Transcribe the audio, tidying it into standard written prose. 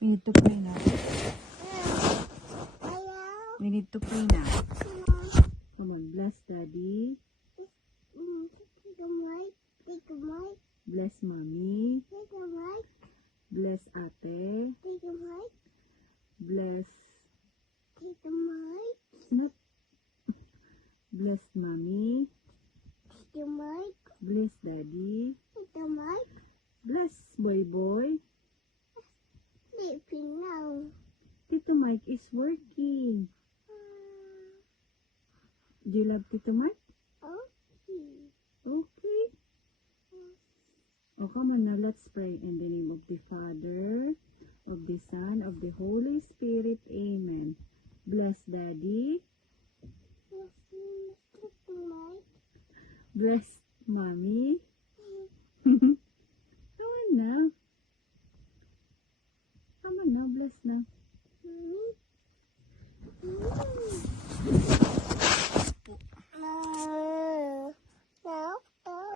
We need to pray now. We need to pray now. Come on, bless Daddy. Bless Mommy. Bless Ate. Bless not. Bless Mommy. Bless Daddy. Bless Boy Boy. Tito Mike is working. Do you love Tito Mike? Okay. Oh, come on now, let's pray in the name of the Father, of the Son, of the Holy Spirit. Amen. Bless Daddy. Bless Mommy. Come on now. Come on now, bless now.